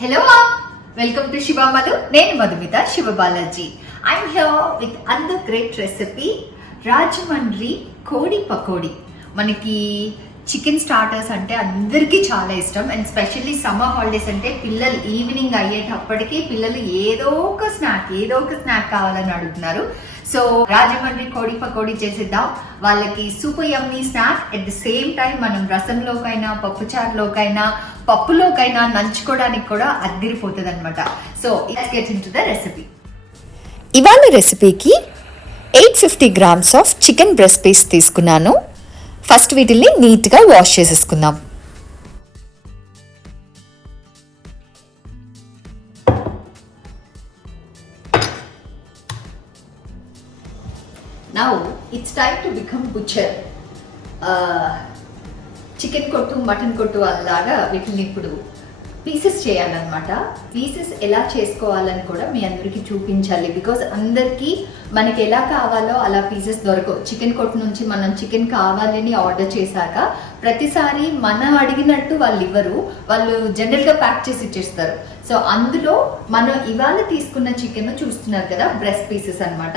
Hello welcome to శివామలు నేను Madhumitha Sivabalaji I'm here with another great recipe Rajahmundry కోడి పకోడీ మనకి చికెన్ స్టార్టర్స్ అంటే అందరికీ చాలా ఇష్టం. అండ్ స్పెషల్లీ సమ్మర్ హాలిడేస్ అంటే పిల్లలు ఈవినింగ్ అయ్యేటప్పటికీ పిల్లలు ఏదో ఒక స్నాక్ ఏదో ఒక స్నాక్ కావాలని అడుగుతున్నారు. సో రాజమండ్రి కోడి పకోడీ చేసేద్దాం. వాళ్ళకి super yummy snack. At the same time మనం రసంలోకైనా పప్పుచారులోకైనా పప్పులోకైనా నంచుకోవడానికి కూడా అద్దిరిపోతుంది అనమాట so it's get into the recipe ఇవాళ రెసిపీకి eight fifty grams of chicken breast piece తీసుకున్నాను. ఫస్ట్ వీటిల్ని నీట్గా వాష్ చేసేసుకుందాం. Now it's time to become butcher chicken కొట్టు మటన్ కొట్టు అలాగా వీటిని ఇప్పుడు పీసెస్ చేయాలన్నమాట. పీసెస్ ఎలా చేసుకోవాలని కూడా మీ అందరికీ చూపించాలి. బికాజ్ అందరికీ మనకి ఎలా కావాలో అలా పీసెస్ దొరకవు. చికెన్ కొట్టు నుంచి మనం చికెన్ కావాలని ఆర్డర్ చేశాక ప్రతిసారి మనం అడిగినట్టు వాళ్ళు ఇవ్వరు. వాళ్ళు జనరల్గా ప్యాక్ చేసి ఇచ్చేస్తారు. సో అందులో మనం ఇవాళ తీసుకున్న చికెన్ చూస్తున్నారు కదా బ్రెస్ట్ పీసెస్ అనమాట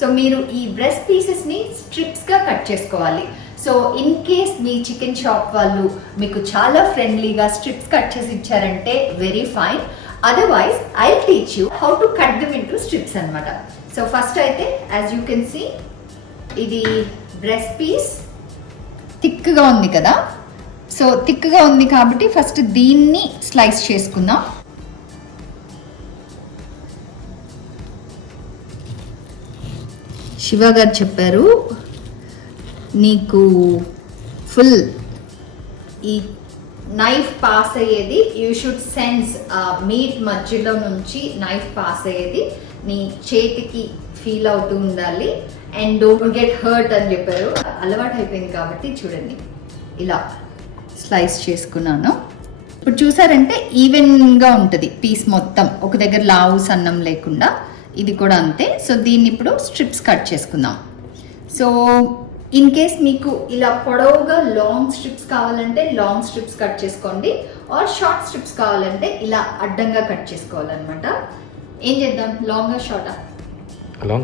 సో మీరు ఈ బ్రెస్ట్ పీసెస్ని స్ట్రిప్స్గా కట్ చేసుకోవాలి. సో ఇన్ కేస్ మీ చికెన్ షాప్ వాళ్ళు మీకు చాలా ఫ్రెండ్లీగా స్ట్రిప్స్ కట్ చేసి ఇచ్చారంటే very fine otherwise I teach you how to cut them into strips అన్నమాట. సో ఫస్ట్ అయితే యాజ్ యూ కెన్ సీ ఇది బ్రెస్ట్ పీస్ థిక్గా ఉంది కదా. సో థిక్గా ఉంది కాబట్టి ఫస్ట్ దీన్ని స్లైస్ చేసుకుందాం. శివ గారు చెప్పారు నీకు ఫుల్ ఈ నైఫ్ పాస్ అయ్యేది యూ షుడ్ సెన్స్ మీట్ మధ్యలో నుంచి నైఫ్ పాస్ అయ్యేది నీ చేతికి ఫీల్ అవుతూ ఉండాలి అండ్ డోంట్ గెట్ హర్ట్ అని చెప్పారు. అలవాటు అయిపోయింది కాబట్టి చూడండి. ఇలా స్లైస్ చేసుకున్నాను. ఇప్పుడు చూసారంటే ఈవెన్గా ఉంటుంది పీస్ మొత్తం. ఒక దగ్గర లావు సన్నం లేకుండా. ఇది కూడా అంతే. సో దీన్ని ఇప్పుడు స్ట్రిప్స్ కట్ చేసుకుందాం. సో ఇన్ కేస్ మీకు ఇలా పొడవుగా లాంగ్ స్ట్రిప్స్ కావాలంటే లాంగ్ స్ట్రిప్స్ కట్ చేసుకోండి. ఆర్ షార్ట్ స్ట్రిప్స్ కావాలంటే ఇలా అడ్డంగా కట్ చేసుకోవాలన్నమాట. ఏం చేద్దాం? లాంగా షార్టా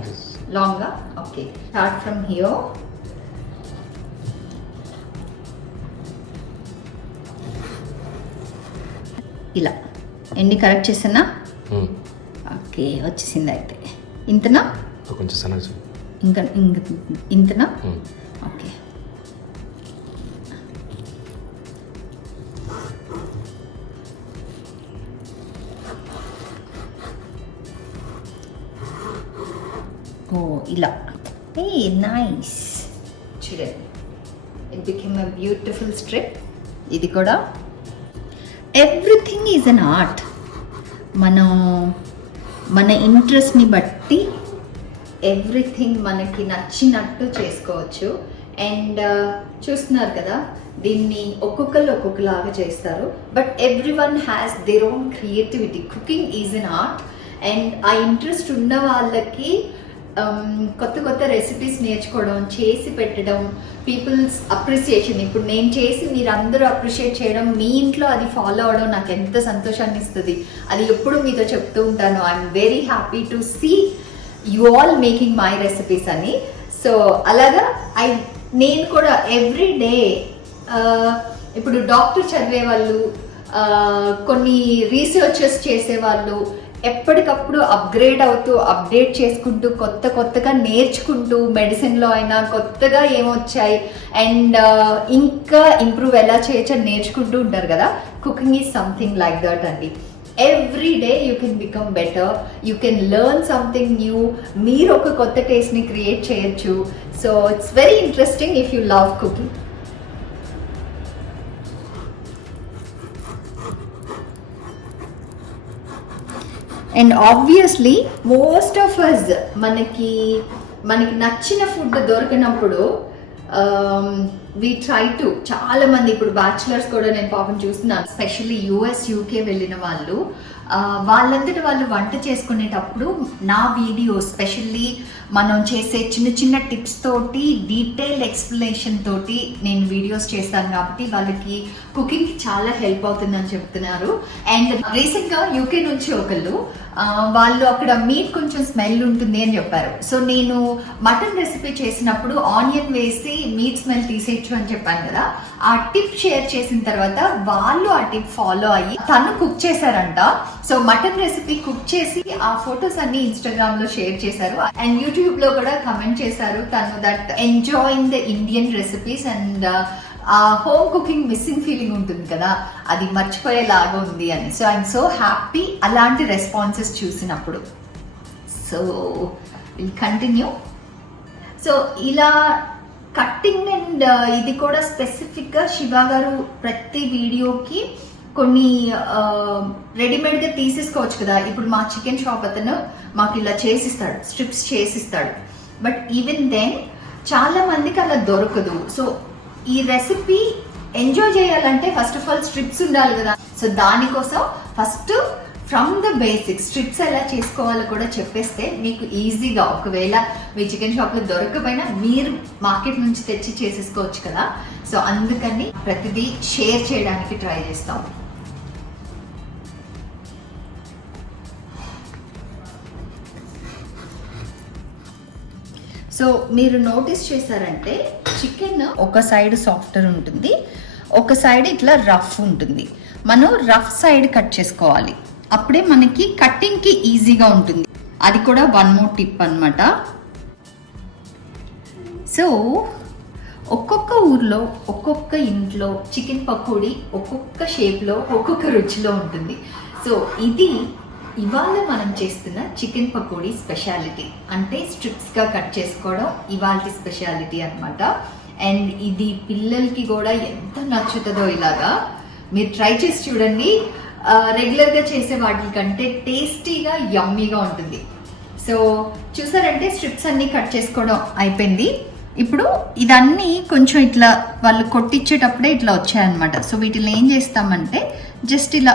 this లాంగా ఓకే స్టార్ట్ ఫ్రమ్ హియో ఇలా. ఎన్ని కరెక్ట్ చేసానా. ఓకే వచ్చేసింది అయితే ఇంతనా కొంచెం సన్నగా. ఇంకా ఇంక ఇంతనా. ఓకే. ఓ ఇలా. ఏ నైస్. చూడండి it became a beautiful strip ఇది కూడా. ఎవ్రీథింగ్ ఈజ్ అన్ ఆర్ట్ మనం మన ఇంట్రెస్ట్ని బట్టి ఎవ్రీథింగ్ మనకి నచ్చినట్టు చేసుకోవచ్చు. అండ్ uh, చూస్తున్నారు కదా దీన్ని ఒక్కొక్కరు ఒక్కొక్కలాగా చేస్తారు. But every one has their own creativity cooking is an art and ఆ ఇంట్రెస్ట్ ఉన్న వాళ్ళకి Um, కొత్త కొత్త రెసిపీస్ నేర్చుకోవడం చేసి పెట్టడం పీపుల్స్ అప్రిసియేషన్ ఇప్పుడు నేను చేసి మీరు అందరూ అప్రిషియేట్ చేయడం మీ ఇంట్లో అది ఫాలో అవడం నాకు ఎంత సంతోషాన్ని ఇస్తుంది. అది ఎప్పుడు మీతో చెప్తూ ఉంటాను. I'm very happy to see you all making my recipes అని. సో అలాగా ఐ నేను కూడా ఎవ్రీ డే uh, ఇప్పుడు డాక్టర్ చదివే వాళ్ళు uh, కొన్ని రీసెర్చెస్ చేసేవాళ్ళు ఎప్పటికప్పుడు అప్గ్రేడ్ అవుతూ అప్డేట్ చేసుకుంటూ కొత్త కొత్తగా నేర్చుకుంటూ మెడిసిన్లో అయినా కొత్తగా ఏమొచ్చాయి? అండ్ uh, ఇంకా ఇంప్రూవ్ ఎలా చేయొచ్చు అని నేర్చుకుంటూ ఉంటారు కదా? Cooking is something like that అండి. Every day you can become better you can learn something new మీరు ఒక కొత్త టేస్ట్ని క్రియేట్ చేయొచ్చు. So it's very interesting if you love cooking and obviously most of us మనకి మనకి నచ్చిన ఫుడ్ దొరికినప్పుడు um, వీ ట్రై టు చాలా మంది ఇప్పుడు బ్యాచులర్స్ కూడా నేను పాపం చూస్తున్నాను స్పెషల్లీ యూఎస్ యూకే వెళ్ళిన వాళ్ళు ఆ, వాళ్ళు వంట చేసుకునేటప్పుడు నా వీడియో స్పెషల్లీ మనం చేసే చిన్న చిన్న టిప్స్ తోటి డీటెయిల్ ఎక్స్ప్లెనేషన్ తోటి నేను వీడియోస్ చేస్తాను కాబట్టి వాళ్ళకి కుకింగ్ చాలా హెల్ప్ అవుతుందని చెప్తున్నారు. అండ్ రీసెంట్గా యూకే నుంచి ఒకళ్ళు వాళ్ళు అక్కడ మీట్ కొంచెం స్మెల్ ఉంటుంది అని చెప్పారు. సో నేను మటన్ రెసిపీ చేసినప్పుడు ఆనియన్ వేసి మీట్ స్మెల్ తీసేయచ్చు అని చెప్పాను కదా. ఆ టిప్ షేర్ చేసిన తర్వాత వాళ్ళు ఆ టిప్ ఫాలో అయ్యి తను కుక్ చేశారంట. సో మటన్ రెసిపీ కుక్ చేసి ఆ ఫొటోస్ అన్ని ఇన్స్టాగ్రామ్లో షేర్ చేశారు. అండ్ యూట్యూబ్లో కూడా కమెంట్ చేశారు తను that enjoying the Indian recipes and uh home cooking missing feeling ఉంటుంది కదా అది మర్చిపోయేలాగా ఉంది అని. సో ఐఎమ్ సో హ్యాపీ అలాంటి రెస్పాన్సెస్ చూసినప్పుడు. సో విల్ కంటిన్యూ సో ఇలా కట్టింగ్ అండ్ uh, ఇది కూడా స్పెసిఫిక్గా శివ గారు ప్రతి వీడియోకి కొన్ని uh, రెడీమేడ్గా తీసేసుకోవచ్చు కదా. ఇప్పుడు మా చికెన్ షాప్ అతను మాకు ఇలా చేసిస్తాడు స్ట్రిప్స్ చేసిస్తాడు. బట్ ఈవెన్ దెన్ చాలా మందికి అలా దొరకదు. సో ఈ రెసిపీ ఎంజాయ్ చేయాలంటే ఫస్ట్ ఆఫ్ ఆల్ స్ట్రిప్స్ ఉండాలి కదా. సో దానికోసం first from the basic strips ఎలా చేసుకోవాలో కూడా చెప్పేస్తే మీకు ఈజీగా ఒకవేళ మీ చికెన్ షాప్లో దొరకపోయినా మీరు మార్కెట్ నుంచి తెచ్చి చేసేసుకోవచ్చు కదా. సో అందుకని ప్రతిదీ షేర్ చేయడానికి ట్రై చేస్తాం. సో మీరు నోటీస్ చేశారంటే చికెన్ ఒక సైడ్ సాఫ్టర్ ఉంటుంది ఒక సైడ్ ఇట్లా రఫ్ ఉంటుంది. మనం రఫ్ సైడ్ కట్ చేసుకోవాలి. అప్పుడే మనకి కట్టింగ్కి ఈజీగా ఉంటుంది. అది కూడా వన్ మోర్ టిప్ అనమాట సో ఒక్కొక్క ఊర్లో ఒక్కొక్క ఇంట్లో చికెన్ పకోడీ ఒక్కొక్క షేప్లో ఒక్కొక్క రుచిలో ఉంటుంది. సో ఇది ఇవాళ మనం చేస్తున్న చికెన్ పకోడీ స్పెషాలిటీ. అంటే స్ట్రిప్స్గా కట్ చేసుకోవడం ఇవాళ స్పెషాలిటీ అనమాట అండ్ ఇది పిల్లలకి కూడా ఎంత నచ్చుతుందో ఇలాగా. మీరు ట్రై చేసి చూడండి. రెగ్యులర్గా చేసే వాటి కంటే టేస్టీగా యమ్మీగా ఉంటుంది. సో చూసారంటే స్ట్రిప్స్ అన్నీ కట్ చేసుకోవడం అయిపోయింది. ఇప్పుడు ఇదన్నీ కొంచెం ఇట్లా వాళ్ళు కొట్టించేటప్పుడే ఇట్లా వచ్చాయన్నమాట. సో వీటిని ఏం చేస్తామంటే జస్ట్ ఇలా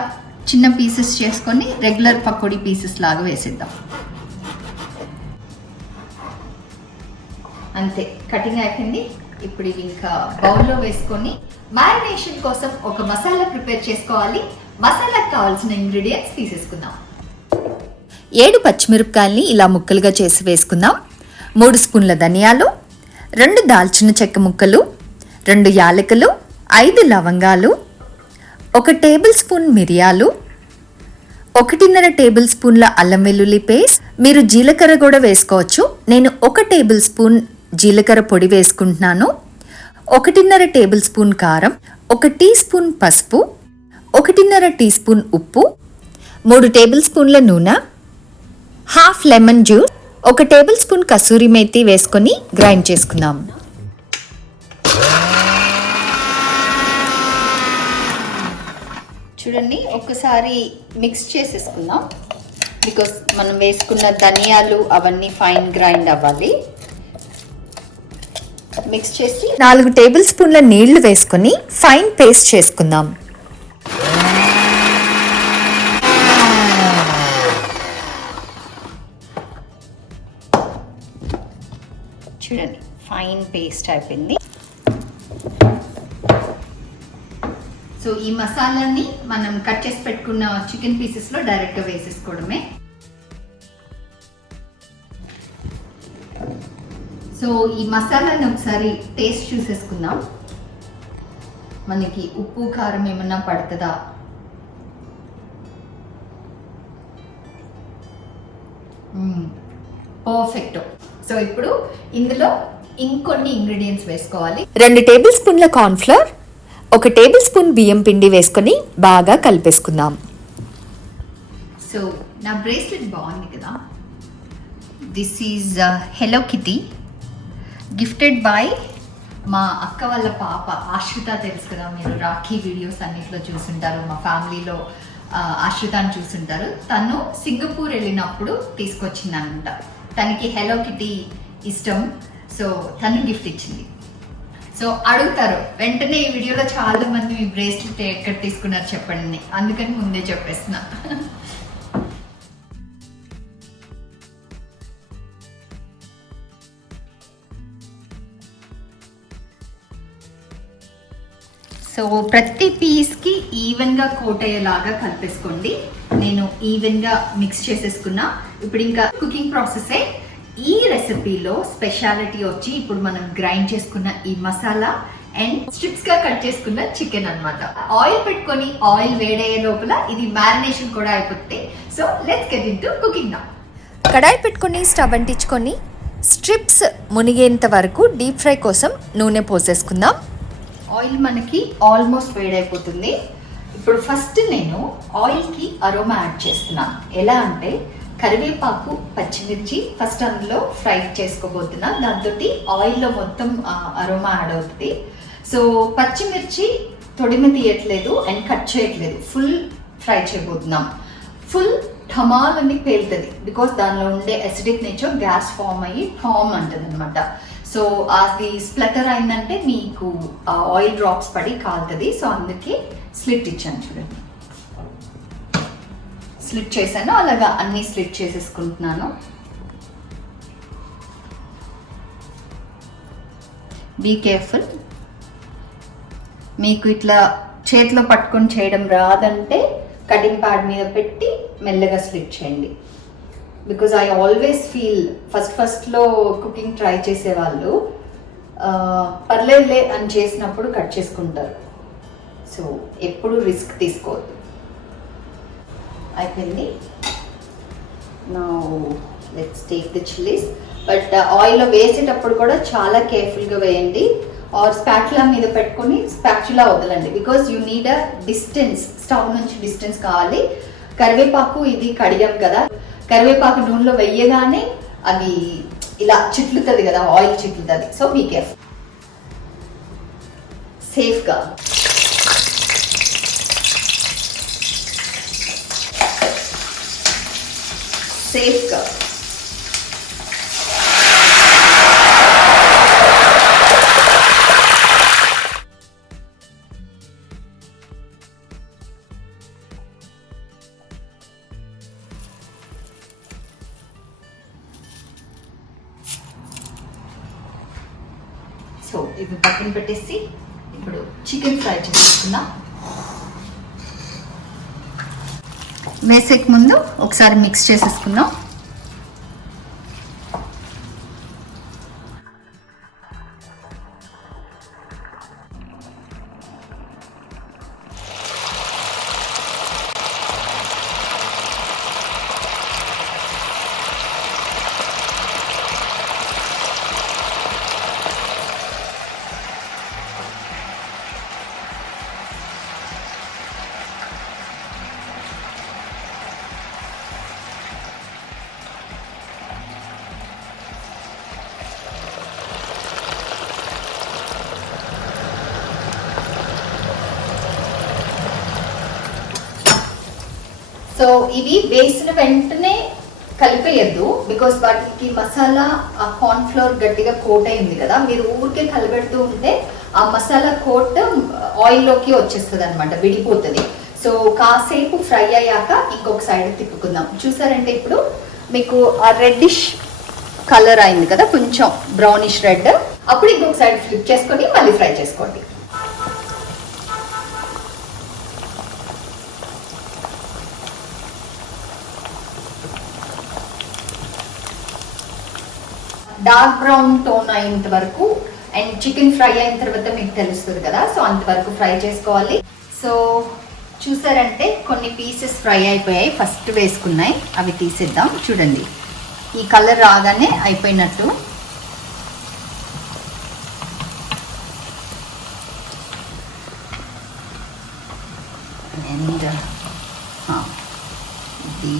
చిన్న పీసెస్ చేసుకొని రెగ్యులర్ పకోడీ పీసెస్ లాగా వేసేద్దాం. అంతే కటింగ్ అయిపోయింది. ఇప్పుడు ఇవి ఇంకా బౌల్లో వేసుకొని మ్యారినేషన్ కోసం ఒక మసాలా ప్రిపేర్ చేసుకోవాలి. మసాలాకి కావాల్సిన ఇంగ్రీడియంట్స్ తీసేసుకుందాం. ఏడు పచ్చిమిరపకాయల్ని ఇలా ముక్కలుగా చేసి వేసుకుందాం. మూడు స్పూన్ల ధనియాలు రెండు దాల్చిన చెక్క ముక్కలు రెండు యాలకులు ఐదు లవంగాలు ఒక టేబుల్ స్పూన్ మిరియాలు ఒకటిన్నర టేబుల్ స్పూన్ల అల్లం వెల్లుల్లి పేస్ట్. మీరు జీలకర్ర కూడా వేసుకోవచ్చు. నేను ఒక టేబుల్ స్పూన్ జీలకర్ర పొడి వేసుకుంటున్నాను. ఒకటిన్నర టేబుల్ స్పూన్ కారం ఒక టీ స్పూన్ పసుపు ఒకటిన్నర టీ స్పూన్ ఉప్పు మూడు టేబుల్ స్పూన్ల నూనె హాఫ్ లెమన్ జ్యూస్ ఒక టేబుల్ స్పూన్ కసూరి మేతి వేసుకొని గ్రైండ్ చేసుకుందాం. చూడండి ఒక్కసారి మిక్స్ చేసేసుకుందాం. బికాస్ మనం వేసుకున్న ధనియాలు అవన్నీ ఫైన్ గ్రైండ్ అవ్వాలి. మిక్స్ చేసి నాలుగు టేబుల్ స్పూన్ల నీళ్ళు వేసుకొని ఫైన్ పేస్ట్ చేసుకుందాం. చూడండి ఫైన్ పేస్ట్ అయిపోయింది. సో ఈ మసాలాని మనం కట్ చేసి పెట్టుకున్న చికెన్ పీసెస్లో డైరెక్ట్గా వేసేసుకోవడమే. సో ఈ మసాలాని ఒకసారి టేస్ట్ చూసేసుకుందాం. మనకి ఉప్పు కారం ఏమన్నా పడుతుందా? పర్ఫెక్ట్ సో ఇప్పుడు ఇందులో ఇంకొన్ని ఇంగ్రీడియంట్స్ వేసుకోవాలి. రెండు టేబుల్ స్పూన్ల కార్న్ఫ్లవర్ ఒక టేబుల్ స్పూన్ బియ్యం పిండి వేసుకొని బాగా కలిపేసుకుందాం. సో నా బ్రేస్లెట్ బాగుంది కదా. This is Hello Kitty gifted by మా అక్క వాళ్ళ పాప. ఆశ్రిత తెలుసు కదా మీరు రాఖీ వీడియోస్ అన్నిట్లో చూసుంటారు. మా ఫ్యామిలీలో ఆశ్రితాన్ని చూసుంటారు. తను సింగపూర్ వెళ్ళినప్పుడు తీసుకొచ్చింది అనమాట తనకి హెలో కిటీ ఇష్టం. సో తను గిఫ్ట్ ఇచ్చింది. సో అడుగుతారు. వెంటనే ఈ వీడియోలో చాలా మంది మీ బ్రేస్లెట్ ఎక్కడ తీసుకున్నారు చెప్పండి. అందుకని ముందే చెప్పేస్తున్నా. సో ప్రతి పీస్కి ఈవెన్గా కోట్ అయ్యేలాగా కలిపేసుకోండి. నేను ఈవెన్గా మిక్స్ చేసేసుకున్నా. ఇప్పుడు ఇంకా కుకింగ్ ప్రాసెసే ఈ రెసిపీలో స్పెషాలిటీ వచ్చి ఇప్పుడు మనం గ్రైండ్ చేసుకున్న ఈ మసాలా అండ్ స్ట్రిప్స్గా కట్ చేసుకున్న చికెన్ అన్నమాట. ఆయిల్ పెట్టుకొని ఆయిల్ వేడయ్యే లోపల ఇది మ్యారినేషన్ కూడా అయిపోతుంది. So let's get into cooking నా కడాయి పెట్టుకొని స్టవ్ అంటించుకొని స్ట్రిప్స్ మునిగేంత వరకు డీప్ ఫ్రై కోసం నూనె పోసేసుకుందాం. ఆయిల్ మనకి ఆల్మోస్ట్ వేడైపోతుంది. ఇప్పుడు ఫస్ట్ నేను ఆయిల్కి అరోమా యాడ్ చేస్తున్నాను ఎలా అంటే కరివేపాకు పచ్చిమిర్చి ఫస్ట్ అందులో ఫ్రై చేసుకోబోతున్నా. దాంతో ఆయిల్లో మొత్తం అరోమా యాడ్ అవుతుంది. సో పచ్చిమిర్చి తొడిమి తీయట్లేదు అండ్ కట్ చేయట్లేదు. ఫుల్ ఫ్రై చేయబోతున్నాం. ఫుల్ ఠమాల్ అని పేలుతుంది. బికాస్ దానిలో ఉండే అసిడిక్ నేచర్ గ్యాస్ ఫామ్ అయ్యి ఠామ్ అంటుంది అనమాట సో అది స్ప్లటర్ అయిందంటే మీకు ఆయిల్ డ్రాప్స్ పడి కాలుతుంది. సో అందుకే స్లిట్ ఇచ్చాను చూడండి. స్లిట్ చేశాను అలాగా అన్నీ స్లిట్ చేసేసుకుంటున్నాను. బీ కేర్ఫుల్ మీకు ఇట్లా చేతిలో పట్టుకొని చేయడం రాదంటే కటింగ్ ప్యాడ్ మీద పెట్టి మెల్లగా స్లిట్ చేయండి. Because I always feel first ఫస్ట్లో కుకింగ్ ట్రై చేసేవాళ్ళు పర్లేదులే అని చేసినప్పుడు కట్ చేసుకుంటారు. సో ఎప్పుడు రిస్క్ తీసుకోవద్దు. అయిపోయింది. నా let's take the chillies but ఆయిల్లో వేసేటప్పుడు కూడా చాలా కేర్ఫుల్గా వేయండి. ఆర్ స్పాచులా మీద పెట్టుకొని స్పాచులా వదలండి. Because you need a distance stove నుంచి డిస్టెన్స్ కావాలి. కరివేపాకు ఇది కడిగాం కదా. కరివేపాకు నూనెలో వెయ్యగానే అది ఇలా చిట్లుతుంది కదా ఆయిల్ చిట్లుతుంది. సో బీ కేర్ఫుల్ సేఫ్గా సేఫ్గా. సో ఇవి పక్కన పెట్టేసి ఇప్పుడు చికెన్ ఫ్రై చేసుకుందాం. వేసేకి ముందు ఒకసారి మిక్స్ చేసేసుకుందాం. ఇవి వేసిన వెంటనే కలిపేయద్దు బికాస్ వాటికి మసాలా ఆ కార్న్ ఫ్లోర్ గట్టిగా కోట్ అయింది కదా మీరు ఊరికే కలిపెడుతూ ఉంటే ఆ మసాలా కోట్ ఆయిల్లోకి uh, వచ్చేస్తుంది అనమాట విడిపోతుంది. సో కాసేపు ఫ్రై అయ్యాక ఇంకొక సైడ్ తిప్పుకుందాం. చూసారంటే ఇప్పుడు మీకు ఆ రెడ్డిష్ కలర్ అయింది కదా కొంచెం బ్రౌనిష్ రెడ్ అప్పుడు ఇంకొక సైడ్ ఫ్లిప్ చేసుకొని మళ్ళీ ఫ్రై చేసుకోండి. డార్క్ బ్రౌన్ టోన్ అయ్యేంత వరకు అండ్ చికెన్ ఫ్రై అయిన తర్వాత మీకు తెలుస్తుంది కదా సో అంతవరకు ఫ్రై చేసుకోవాలి. సో చూసారంటే కొన్ని పీసెస్ ఫ్రై అయిపోయాయి ఫస్ట్ వేసుకున్నాయి అవి తీసేద్దాం చూడండి. ఈ కలర్ రాగానే అయిపోయినట్టు. అండ్ ఇది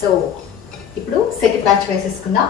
సో ఇప్పుడు సెకండ్ బ్యాచ్ వేసేసుకుందాం.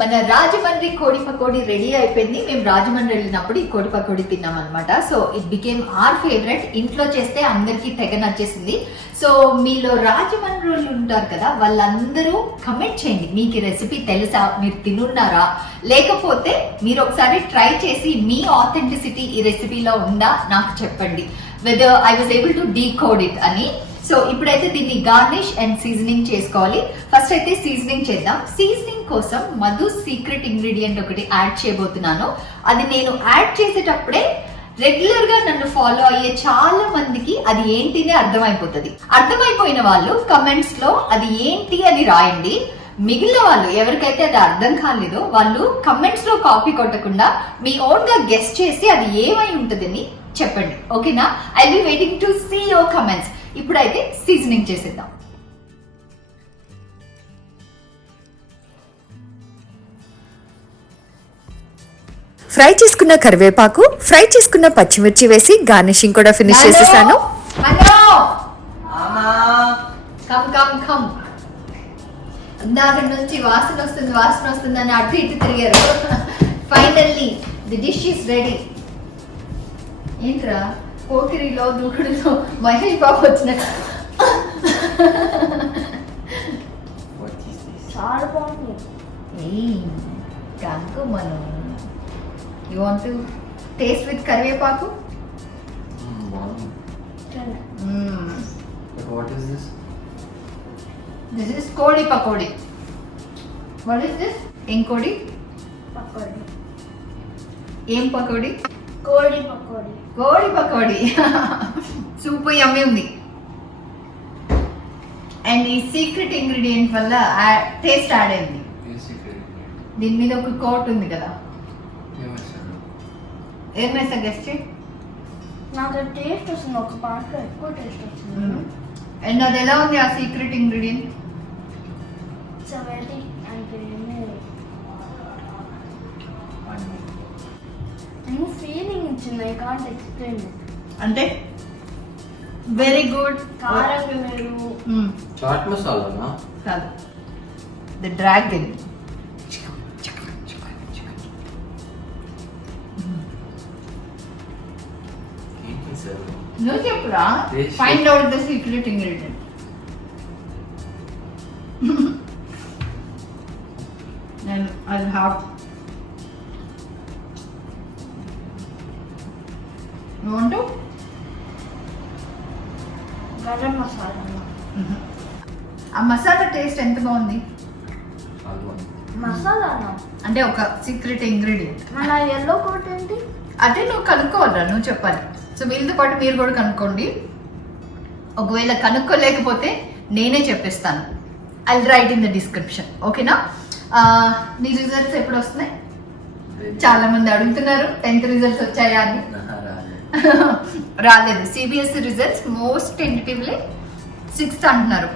మన రాజమండ్రి కోడి పకోడీ రెడీ అయిపోయింది. మేము రాజమండ్రి వెళ్ళినప్పుడు ఈ కోడి పకోడీ తిన్నాం అనమాట so it became our favourite ఇంట్లో చేస్తే అందరికీ తెగ నచ్చేసింది. సో మీలో రాజమండ్రి ఉంటారు కదా వాళ్ళందరూ కమెంట్ చేయండి. మీకు ఈ రెసిపీ తెలుసా? మీరు తినున్నారా? లేకపోతే మీరు ఒకసారి ట్రై చేసి మీ ఆథెంటిసిటీ ఈ రెసిపీలో ఉందా? నాకు చెప్పండి. Whether I was able to decode it అని. సో ఇప్పుడైతే దీన్ని గార్నిష్ అండ్ సీజనింగ్ చేసుకోవాలి. ఫస్ట్ అయితే సీజనింగ్ చేద్దాం. సీజనింగ్ కోసం మధు సీక్రెట్ ఇంగ్రీడియంట్ ఒకటి యాడ్ చేయబోతున్నాను. అది నేను యాడ్ చేసేటప్పుడే రెగ్యులర్గా నన్ను ఫాలో అయ్యే చాలా మందికి అది ఏంటిది అర్థమైపోతుంది. అర్థమైపోయిన వాళ్ళు కమెంట్స్లో అది ఏంటి అని రాయండి. మిగిలిన వాళ్ళు ఎవరికైతే అది అర్థం కాలేదో వాళ్ళు కమెంట్స్లో కాపీ కొట్టకుండా మీ ఓన్గా గెస్ట్ చేసి అది ఏమై ఉంటుందని చెప్పండి. ఓకేనా I be waiting to see your comments ఇప్పుడైతే సీజనింగ్ చేసేద్దాం. ఫ్రై చేసుకున్న కరివేపాకు ఫ్రై చేసుకున్న పచ్చిమిర్చి వేసి గార్నిషింగ్ కూడా ఫినిష్ చేసేసాను. ఇందాక నుంచి వాసన వస్తుంది వాసన వస్తుంది అని అటు ఇటు తిరిగారు. Finally the dish is ready ఏంట్రా? పోకిరిలో దూకుడులో మహేష్ బాబు వచ్చిన చాలా బాగుంది ఏయ్ కంకు మనం. You want to taste with కరివేపాకు? వాట్ దిస్ దిస్ ఇస్ కోడి పకోడి. వాట్ ఇస్ దిస్ ఏం కోడి? పకోడీ. ఏం పకోడి? కోడి పకోడీ. కోడి పకోడి. సూపర్ యమ్మీ ఉంది. అండ్ ఈ సీక్రెట్ ఇంగ్రీడియంట్ వల్ల టేస్ట్ యాడ్ అయింది. దీని మీద ఒక కోట్ ఉంది కదా. ఏం వేసా గెస్ట్ నాకు టేస్ట్ వస్తుంది ఒక పాటలో ఎక్కువ టేస్ట్ వస్తుంది. అండ్ అది ఎలా ఉంది ఆ సీక్రెట్ ఇంగ్రీడియంట్ అంటే నేను ఫీలింగ్ ఇచ్చింది ఐ కాంట్ ఎక్స్ప్లెయిన్ అంటే? వెరీ గుడ్ కారంగా మీరు చాట్ మసాలానా? కాదు. ద డ్రాగన్ నువ్వు చెప్పురా. Find out the secret ingredient నేను ఐ హావ్ టేస్ట్ ఎంత బాగుంది? మసాలానా? అంటే ఒక సీక్రెట్ ఇంగ్రీడియంట్. మన ఎల్లో కోట్ ఏంటి? అదే నువ్వు కనుక్కోవాలరా నువ్వు చెప్పాలి. సో వీళ్ళతో పాటు మీరు కూడా కనుక్కోండి. ఒకవేళ కనుక్కోలేకపోతే నేనే చెప్పేస్తాను. I write in the description ఓకేనా? నీ రిజల్ట్స్ ఎప్పుడు వస్తున్నాయి? చాలా మంది అడుగుతున్నారు. టెన్త్ రిజల్ట్స్ వచ్చాయా అని. రాలేదు. CBSE results most tentatively sixth అంటున్నారు.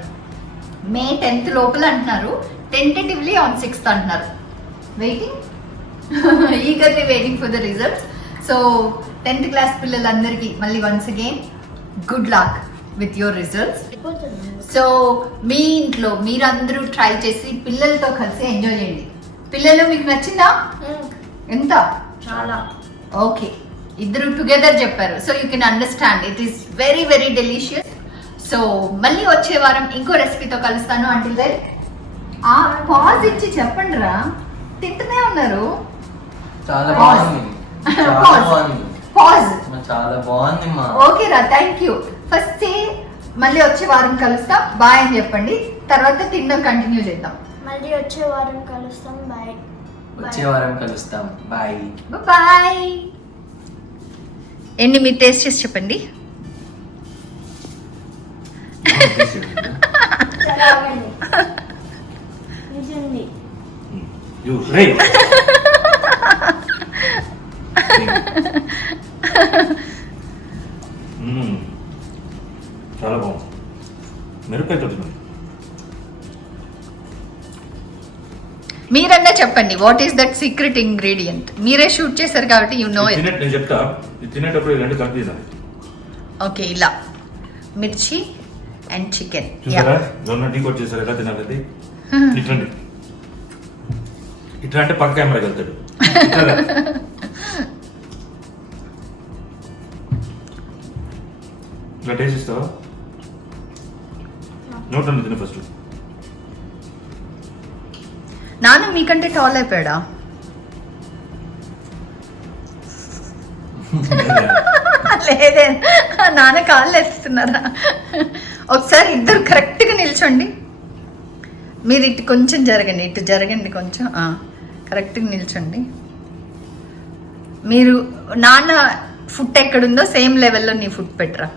మే టెన్త్ లోపల అంటున్నారు. టెంటేటివ్లీ ఆన్ సిక్స్త్ అంటున్నారు. Waiting eagerly waiting for the results so tenth class పిల్లలందరికీ మళ్ళీ once again good luck with your results so మీ ఇంట్లో మీరందరూ ట్రై చేసి పిల్లలతో కలిసి ఎంజాయ్ చేయండి. పిల్లలు మీకు నచ్చిందా? ఎంత? చాలా. ఓకే ఇద్దరు టుగెదర్ చెప్పారు. So you can understand it is very very delicious so మళ్ళీ వచ్చే వారం ఇంకో రెసిపీతో కలుస్తాను. అంటే దెన్ ఆ పాజ్ ఇచ్చి చెప్పండి రా. తింటూనే ఉన్నారు. చాలా. బాగుంది. చాలా Pause. బాగుంది. పాజ్ చాలా బాగుంది మా ఓకే రా థ్యాంక్ యూ ఫస్ట్ మళ్ళీ వచ్చే వారం కలుస్తాం. బాయ్ అని చెప్పండి. తర్వాత తినడం కంటిన్యూ చేద్దాం. మళ్ళీ వచ్చే వారం కలుస్తాం. బాయ్ వచ్చే వారం కలుస్తాం. బాయ్ బాయ్ ఎన్ని మీరు టేస్ట్ చేసి చెప్పండి? చాలా బాగుంది మిరపకాయ తోటి మీరన్నా చెప్పండి what is that secret ingredient మీరే షూట్ చేశారు కాబట్టి యు నో ఇట్ నేను చెప్తా తినేటప్పుడు కలిపి తినాలి. ఓకే ఇలా. మిర్చి అండ్ చికెన్ చూసారా? జొన్న టీ కొట్ చేశారు ఎలా తినాలి అది ఇట్లండి ఇట్లా అంటే పక్క కెమెరాకి వెళ్తాడు. ఇట్లా. ఇట్లా టేస్ట్ ఇస్తావా? నోట్ అండి తిన ఫస్ట్ నాన్న మీకంటే టాల్ అయిపోయాడా? లేదే. నాన్న కాళ్ళు వేస్తున్నారా ఒకసారి ఇద్దరు కరెక్ట్గా నిల్చోండి. మీరు ఇటు కొంచెం జరగండి ఇటు జరగండి కొంచెం. కరెక్ట్గా నిల్చోండి. మీరు నాన్న ఫుట్ ఎక్కడుందో సేమ్ లెవెల్లో నీ ఫుట్ పెట్టరా.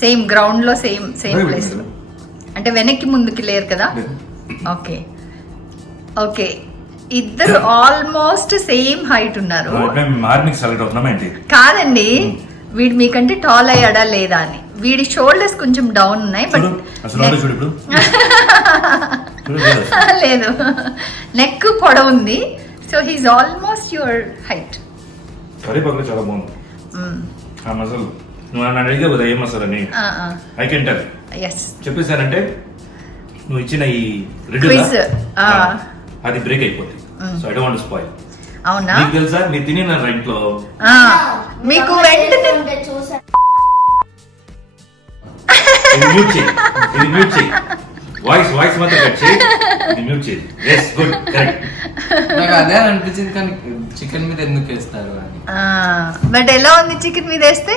సేమ్ గ్రౌండ్లో సేమ్ సేమ్ ప్లేస్లో. అంటే వెనక్కి ముందుకి లేరు కదా? ఓకే. ఓకే. ఇద్దరు ఆల్మోస్ట్ సేమ్ హైట్ ఉన్నారు. కాదండి. వీడు మీకంటే టాల్ అయ్యాడా లేదా అని. వీడి షోల్డర్స్ కొంచెం డౌన్ ఉన్నాయి బట్ లేదు. నెక్ పొడవు ఉంది. So he's almost your height కరివేపాకులు చాలా బాగుంది. ఆ మసాలా నువ్వు నన్ను అడిగే కదా ఏ మసాలా అని. ఐ కెన్ టెల్ ఎస్ చెప్పేశానంటే నువ్వు ఇచ్చిన ఈ ఆ. అది బ్రేక్ అయిపోతుంది సో ఐ డోంట్ స్పాయిల్ అవునా? నీకు తెలుసా? నీ తినిన ఇంట్లో ఆ, మీకు వెంటనే ఉంటే చూసా. ఇది మ్యూట్ చేయి. ఇది మ్యూట్ చేయి. వాయిస్ వాయిస్ మాత్రం కట్ చేయి. ఇది మ్యూట్ చేయి. ఎస్ గుడ్ కరెక్ట్ నాకు అదే అనిపించింది కానీ చికెన్ మీద ఎందుకు వేస్తారు అని. బట్ ఎలా ఉంది చికెన్ మీద వేస్తే.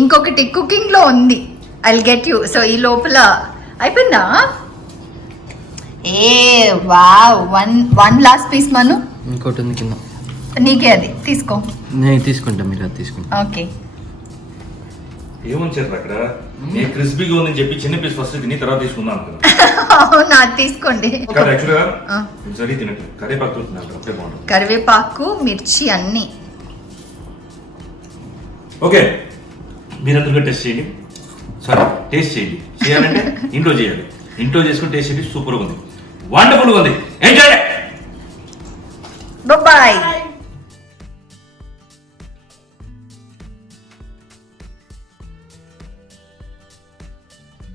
ఇంకొకటి కుకింగ్లో ఉంది. ఐ గెట్ యూ సో ఈ లోపల అయిపోయిందా? ఏ wow. One one last piece Manu ఇంకోటి ఉంది కింద. నీకే అది. తీసుకో. నేను తీసుకుంటా మీరు అది తీసుకుంటా ఓకే. ఏముంచారు అక్కడ? ఏ క్రిస్పీగా ఉందని చెప్పి చిన్న పీస్ ఫస్ట్ తిని తర్వాత తీసుకుందాం అవునా అది తీసుకోండి. కాదు యాక్చువల్గా ఆ. సరి తినట్టు. కరివేపాకు అప్పుడే బాగుంటుంది. కరివేపాకు మిర్చి అన్ని. ఓకే. మీరందరూ టెస్ట్ చేయండి. సారీ టేస్ట్ చేయండి. చేయాలంటే ఇంట్లో చేయాలి. ఇంట్లో చేసుకుని టేస్ట్ చేయండి సూపర్గా ఉంది. వండర్ఫుల్గా ఉంది. Enjoy bye